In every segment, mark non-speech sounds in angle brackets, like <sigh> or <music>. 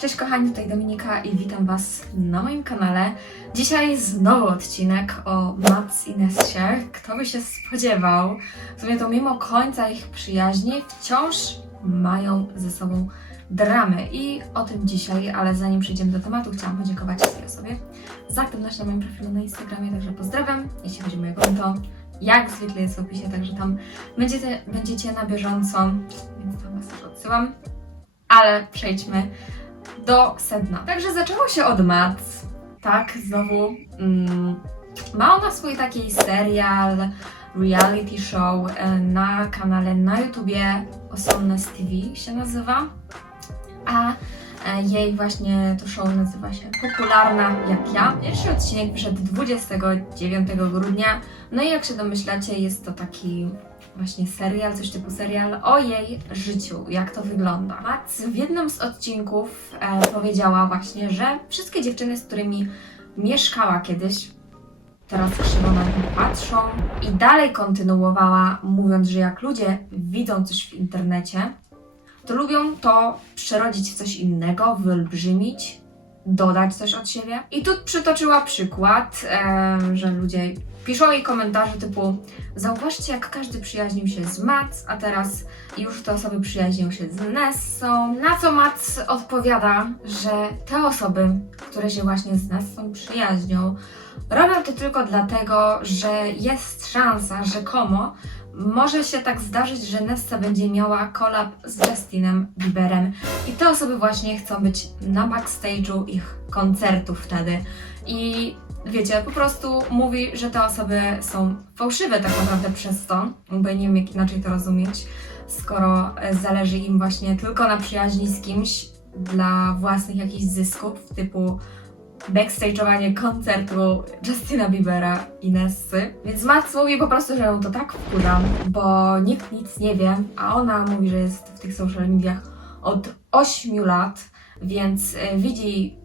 Cześć kochani, tutaj Dominika i witam Was na moim kanale. Dzisiaj znowu odcinek o Mats i Nessie. Kto by się spodziewał? W sumie to mimo końca ich przyjaźni wciąż mają ze sobą dramy i o tym dzisiaj, ale zanim przejdziemy do tematu, chciałam podziękować tej osobie za aktywność na moim profilu na Instagramie, także pozdrawiam. Jeśli chodzi o moje konto, jak zwykle jest w opisie, także tam będziecie, będziecie na bieżąco, więc tam Was też odsyłam. Ale przejdźmy do sedna. Także zaczęło się od Mats. Tak, znowu. Mm, ma ona swój taki serial, reality show e, na kanale na YouTubie Osobnes TV się nazywa. A e, jej właśnie to show nazywa się Popularna jak ja. Pierwszy odcinek wyszedł 29 grudnia. No i jak się domyślacie, jest to taki właśnie serial, coś typu serial o jej życiu, jak to wygląda. Mac w jednym z odcinków e, powiedziała właśnie, że wszystkie dziewczyny, z którymi mieszkała kiedyś, teraz krzywo na nie patrzą i dalej kontynuowała, mówiąc, że jak ludzie widzą coś w internecie, to lubią to przerodzić w coś innego, wyolbrzymić, dodać coś od siebie. I tu przytoczyła przykład, e, że ludzie piszą jej komentarze typu Zauważcie, jak każdy przyjaźnił się z Mac, a teraz już te osoby przyjaźnią się z Nessą. Na co Mac odpowiada, że te osoby, które się właśnie z Nessą przyjaźnią, robią to tylko dlatego, że jest szansa, rzekomo, może się tak zdarzyć, że Nessa będzie miała kolab z Justinem Bieberem i te osoby właśnie chcą być na backstage'u ich koncertów wtedy. I wiecie, po prostu mówi, że te osoby są fałszywe tak naprawdę przez to, bo nie wiem jak inaczej to rozumieć, skoro e, zależy im właśnie tylko na przyjaźni z kimś dla własnych jakichś zysków, typu backstage'owanie koncertu Justina Biebera i Nessy. Więc Max mówi po prostu, że ją to tak wkurza, bo nikt nic nie wie, a ona mówi, że jest w tych social mediach od 8 lat, więc e, widzi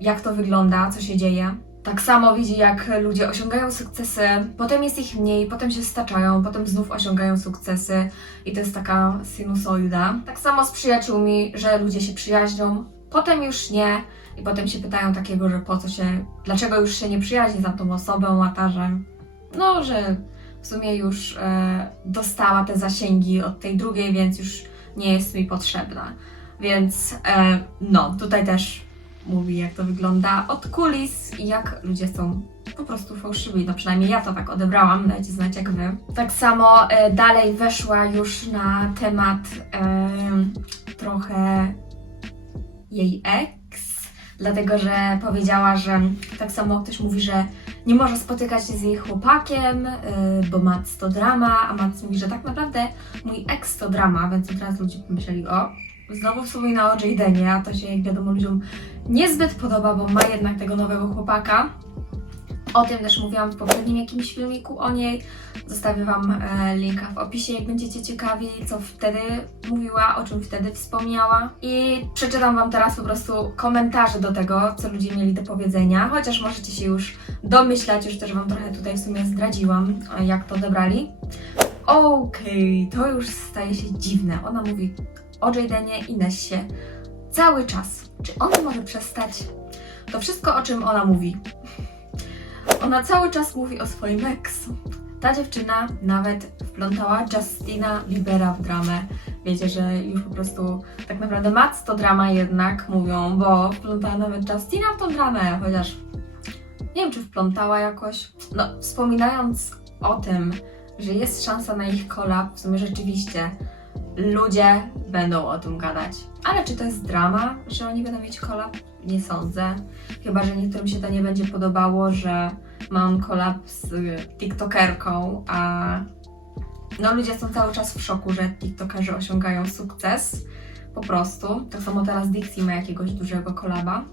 jak to wygląda, co się dzieje. Tak samo widzi, jak ludzie osiągają sukcesy, potem jest ich mniej, potem się staczają, potem znów osiągają sukcesy i to jest taka sinusoida. Tak samo z przyjaciółmi, że ludzie się przyjaźnią, potem już nie i potem się pytają takiego, że po co się, dlaczego już się nie przyjaźni z tą osobą, a ta, że no, że w sumie już e, dostała te zasięgi od tej drugiej, więc już nie jest mi potrzebna. Więc e, no, tutaj też mówi, jak to wygląda od kulis i jak ludzie są po prostu fałszywi. No przynajmniej ja to tak odebrałam, dajcie znać jak wy. Tak samo e, dalej weszła już na temat e, trochę jej ex, dlatego że powiedziała, że tak samo ktoś mówi, że nie może spotykać się z jej chłopakiem, e, bo Mac to drama, a Mac mówi, że tak naprawdę mój ex to drama, więc od razu ludzie pomyśleli, o, znowu wspomina o Jadenie, a to się jak wiadomo ludziom niezbyt podoba, bo ma jednak tego nowego chłopaka. O tym też mówiłam w poprzednim jakimś filmiku o niej. Zostawię Wam e, linka w opisie, jak będziecie ciekawi, co wtedy mówiła, o czym wtedy wspomniała. I przeczytam Wam teraz po prostu komentarze do tego, co ludzie mieli do powiedzenia, chociaż możecie się już domyślać, już też Wam trochę tutaj w sumie zdradziłam, e, jak to odebrali. Okej, to już staje się dziwne. Ona mówi o Jadenie i Nessie cały czas. Czy ona może przestać? To wszystko, o czym ona mówi. Ona cały czas mówi o swoim eksu. Ta dziewczyna nawet wplątała Justina Biebera w dramę. Wiecie, że już po prostu tak naprawdę Mac to drama jednak mówią, bo wplątała nawet Justina w tą dramę, chociaż nie wiem, czy wplątała jakoś. No, wspominając o tym, że jest szansa na ich kolab, w sumie rzeczywiście ludzie będą o tym gadać. Ale czy to jest drama, że oni będą mieć kolab? Nie sądzę. Chyba, że niektórym się to nie będzie podobało, że ma on kolab z TikTokerką, a no ludzie są cały czas w szoku, że TikTokerzy osiągają sukces. Po prostu. Tak samo teraz Dixie ma jakiegoś dużego kolaba.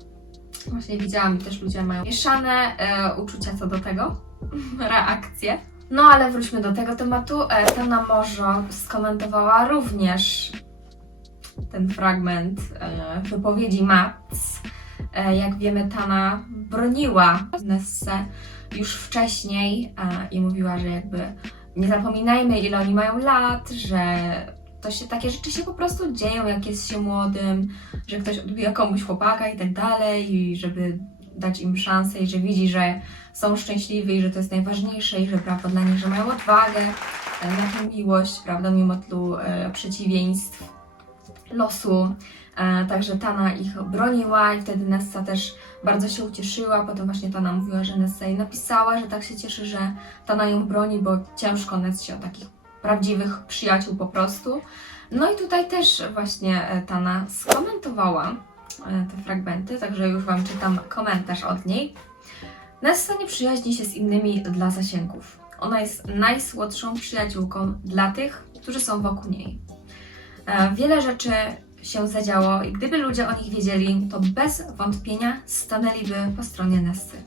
Właśnie widziałam i też ludzie mają mieszane e, uczucia co do tego, <laughs> reakcje. No ale wróćmy do tego tematu. E, Tana Morzo skomentowała również ten fragment e, wypowiedzi Mats. E, jak wiemy, Tana broniła Nessę już wcześniej i mówiła, że jakby nie zapominajmy, ile oni mają lat, że to się takie rzeczy się po prostu dzieją, jak jest się młodym, że ktoś odbija komuś chłopaka i tak dalej, i żeby dać im szansę i że widzi, że są szczęśliwi i że to jest najważniejsze i że prawda dla nich, że mają odwagę e, na miłość, prawda, mimo tylu e, przeciwieństw losu. E, także Tana ich broniła i wtedy Nessa też bardzo się ucieszyła. Potem właśnie Tana mówiła, że Nessa jej napisała, że tak się cieszy, że Tana ją broni, bo ciężko Nessie o takich prawdziwych przyjaciół po prostu. No i tutaj też właśnie e, Tana skomentowała e, te fragmenty, także już Wam czytam komentarz od niej. Nessa nie przyjaźni się z innymi dla zasięgów. Ona jest najsłodszą przyjaciółką dla tych, którzy są wokół niej. Wiele rzeczy się zadziało i gdyby ludzie o nich wiedzieli, to bez wątpienia stanęliby po stronie Nessy.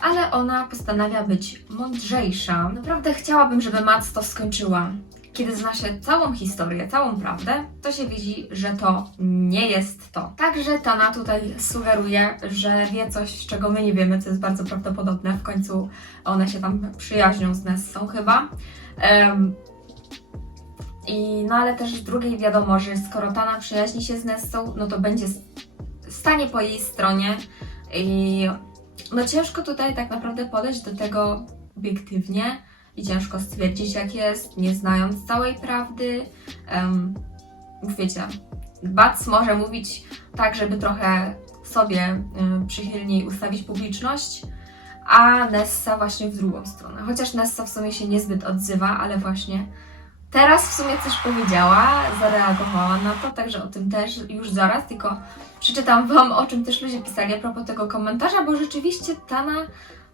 Ale ona postanawia być mądrzejsza. Naprawdę chciałabym, żeby Mac to skończyła. Kiedy zna się całą historię, całą prawdę, to się widzi, że to nie jest to. Także Tana tutaj sugeruje, że wie coś, czego my nie wiemy, co jest bardzo prawdopodobne. W końcu one się tam przyjaźnią z Nessą chyba. Em, i, no ale też z drugiej wiadomo, że skoro Tana przyjaźni się z Nessą, no to będzie stanie po jej stronie i no ciężko tutaj tak naprawdę podejść do tego obiektywnie i ciężko stwierdzić jak jest, nie znając całej prawdy. Um, wiecie, może mówić tak, żeby trochę sobie y, przychylniej ustawić publiczność, a Nessa właśnie w drugą stronę. Chociaż Nessa w sumie się niezbyt odzywa, ale właśnie Teraz w sumie coś powiedziała, zareagowała na to, także o tym też już zaraz, tylko przeczytam Wam o czym też ludzie pisali a propos tego komentarza, bo rzeczywiście Tana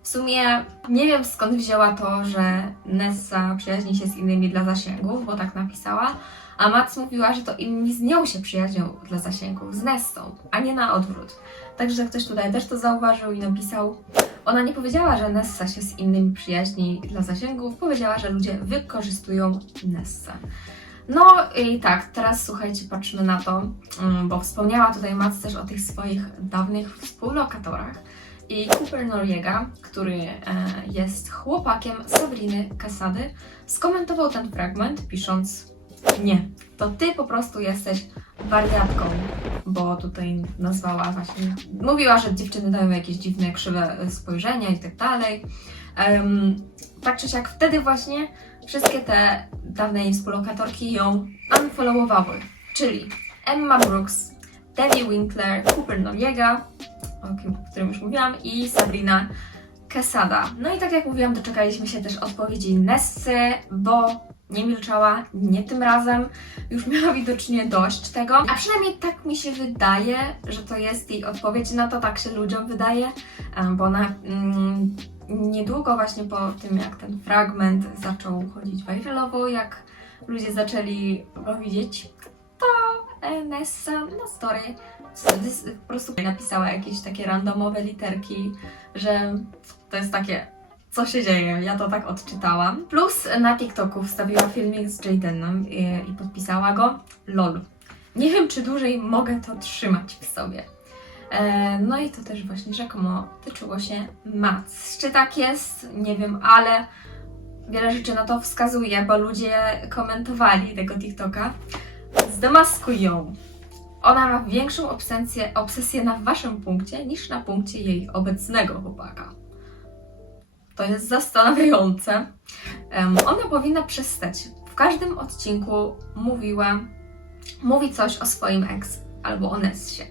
w sumie nie wiem skąd wzięła to, że Nessa przyjaźni się z innymi dla zasięgów, bo tak napisała, a Mac mówiła, że to inni z nią się przyjaźnią dla zasięgów, z Nessą, a nie na odwrót. Także ktoś tutaj też to zauważył i napisał, ona nie powiedziała, że Nessa się z innymi przyjaźni dla zasięgów, powiedziała, że ludzie wykorzystują Nessa. No i tak, teraz słuchajcie, patrzmy na to, mm, bo wspomniała tutaj Mac też o tych swoich dawnych współlokatorach. I Cooper Noriega, który e, jest chłopakiem Sabriny Casady, skomentował ten fragment, pisząc: Nie, to ty po prostu jesteś wariatką, bo tutaj nazwała właśnie, mówiła, że dziewczyny dają jakieś dziwne, krzywe spojrzenia i tak dalej. Em, tak czy siak wtedy właśnie wszystkie te dawne jej współlokatorki ją unfollowowały, czyli Emma Brooks, Debbie Winkler, Cooper Noriega, o którym już mówiłam, i Sabrina Quesada. No i tak jak mówiłam, doczekaliśmy się też odpowiedzi Nessy, bo nie milczała, nie tym razem, już miała widocznie dość tego, a przynajmniej tak mi się wydaje, że to jest jej odpowiedź. Na to, tak się ludziom wydaje, bo ona mm, niedługo właśnie po tym, jak ten fragment zaczął chodzić viralowo, jak ludzie zaczęli go widzieć, to e, Nessa na story wtedy s- po prostu napisała jakieś takie randomowe literki, że to jest takie, co się dzieje, ja to tak odczytałam. Plus na TikToku wstawiła filmik z Jadenem i, i podpisała go LOL. Nie wiem, czy dłużej mogę to trzymać w sobie. E, no i to też właśnie rzekomo tyczyło się Mac. Czy tak jest? Nie wiem, ale wiele rzeczy na to wskazuje, bo ludzie komentowali tego TikToka. Zdemaskuj ją. Ona ma większą obsesję, obsesję na waszym punkcie niż na punkcie jej obecnego chłopaka. To jest zastanawiające. Em, ona powinna przestać. W każdym odcinku mówiła, mówi coś o swoim ex albo o Nessie.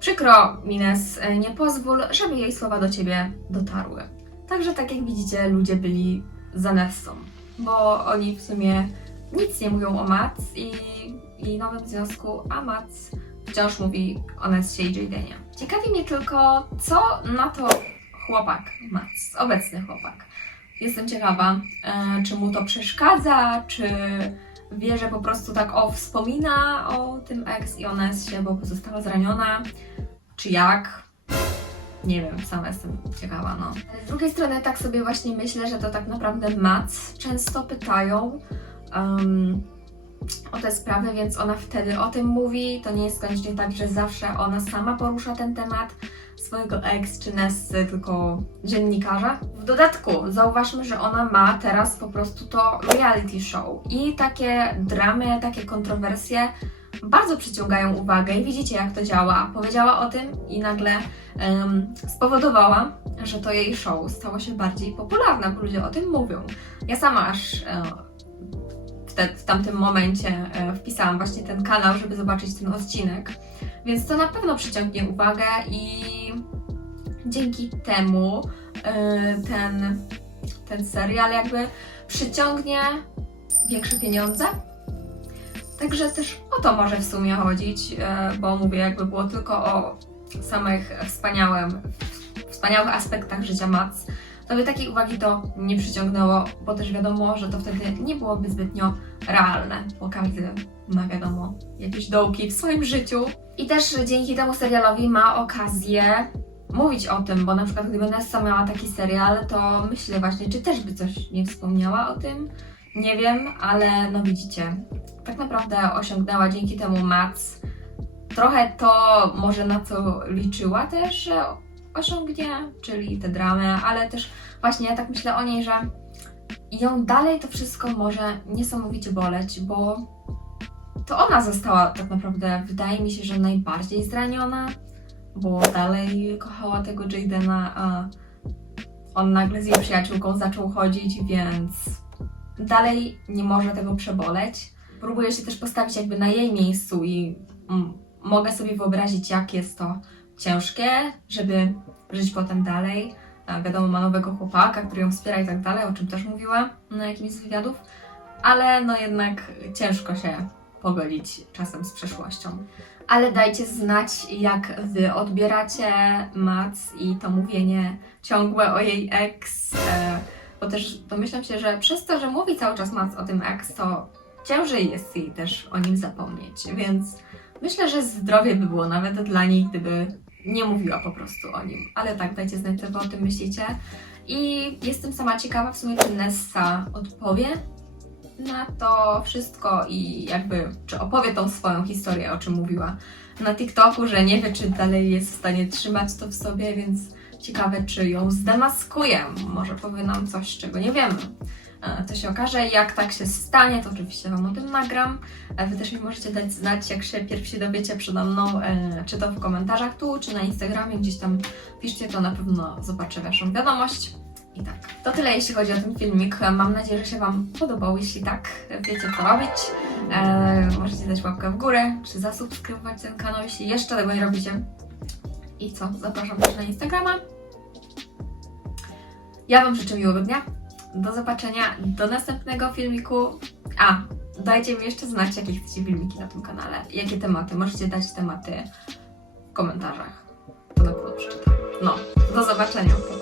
Przykro mi, Ness, e, nie pozwól, żeby jej słowa do ciebie dotarły. Także tak jak widzicie, ludzie byli za Nessą, bo oni w sumie nic nie mówią o Mac i, i nowym związku, a Mac wciąż mówi o Nessie i Jadenie. Ciekawi mnie tylko, co na to chłopak Mac, obecny chłopak. Jestem ciekawa, e, czy mu to przeszkadza, czy wie, że po prostu tak o wspomina o tym ex i o Nessie, bo została zraniona, czy jak. Nie wiem, sama jestem ciekawa, no. Z drugiej strony tak sobie właśnie myślę, że to tak naprawdę Mac często pytają, um, o te sprawy, więc ona wtedy o tym mówi. To nie jest koniecznie tak, że zawsze ona sama porusza ten temat swojego ex czy Nessy, tylko dziennikarza. W dodatku zauważmy, że ona ma teraz po prostu to reality show i takie dramy, takie kontrowersje bardzo przyciągają uwagę i widzicie jak to działa. Powiedziała o tym i nagle em, spowodowała, że to jej show stało się bardziej popularne, bo ludzie o tym mówią. Ja sama aż e, w tamtym momencie e, wpisałam właśnie ten kanał, żeby zobaczyć ten odcinek. Więc to na pewno przyciągnie uwagę i dzięki temu e, ten, ten serial jakby przyciągnie większe pieniądze. Także też o to może w sumie chodzić, e, bo mówię, jakby było tylko o samych wspaniałym, wspaniałych aspektach życia Mats, to by takiej uwagi to nie przyciągnęło, bo też wiadomo, że to wtedy nie byłoby zbytnio realne, bo każdy ma wiadomo jakieś dołki w swoim życiu. I też dzięki temu serialowi ma okazję mówić o tym, bo na przykład gdyby Nessa miała taki serial, to myślę właśnie, czy też by coś nie wspomniała o tym. Nie wiem, ale no widzicie, tak naprawdę osiągnęła dzięki temu Mats trochę to może na co liczyła też, że osiągnie, czyli te dramy, ale też właśnie ja tak myślę o niej, że ją dalej to wszystko może niesamowicie boleć, bo to ona została tak naprawdę, wydaje mi się, że najbardziej zraniona, bo dalej kochała tego Jadena, a on nagle z jej przyjaciółką zaczął chodzić, więc dalej nie może tego przeboleć. Próbuję się też postawić jakby na jej miejscu i mm, mogę sobie wyobrazić, jak jest to ciężkie, żeby żyć potem dalej. Wiadomo, ma nowego chłopaka, który ją wspiera i tak dalej, o czym też mówiła na jakimś z wywiadów, ale no jednak ciężko się pogodzić czasem z przeszłością. Ale dajcie znać, jak wy odbieracie Mac i to mówienie ciągłe o jej ex, e, bo też domyślam się, że przez to, że mówi cały czas Mac o tym ex, to ciężej jest jej też o nim zapomnieć, więc myślę, że zdrowie by było nawet dla niej, gdyby nie mówiła po prostu o nim. Ale tak, dajcie znać, co wy o tym myślicie. I jestem sama ciekawa w sumie, czy Nessa odpowie na to wszystko i jakby, czy opowie tą swoją historię, o czym mówiła na TikToku, że nie wie, czy dalej jest w stanie trzymać to w sobie, więc ciekawe, czy ją zdemaskuje. Może powie nam coś, czego nie wiemy. E, To się okaże. Jak tak się stanie, to oczywiście Wam o tym nagram. E, Wy też mi możecie dać znać, jak się pierwsi dowiecie przede mną, e, czy to w komentarzach tu, czy na Instagramie, gdzieś tam piszcie, to na pewno zobaczę Waszą wiadomość. I tak, to tyle jeśli chodzi o ten filmik. Mam nadzieję, że się Wam podobał. Jeśli tak, wiecie co robić. Możecie dać łapkę w górę, czy zasubskrybować ten kanał, jeśli jeszcze tego nie robicie. I co? Zapraszam też na Instagrama. Ja Wam życzę miłego dnia do zobaczenia, do następnego filmiku. A, dajcie mi jeszcze znać, jakie chcecie filmiki na tym kanale, jakie tematy. Możecie dać tematy w komentarzach. To na pewno przyda. No, do zobaczenia. Pa,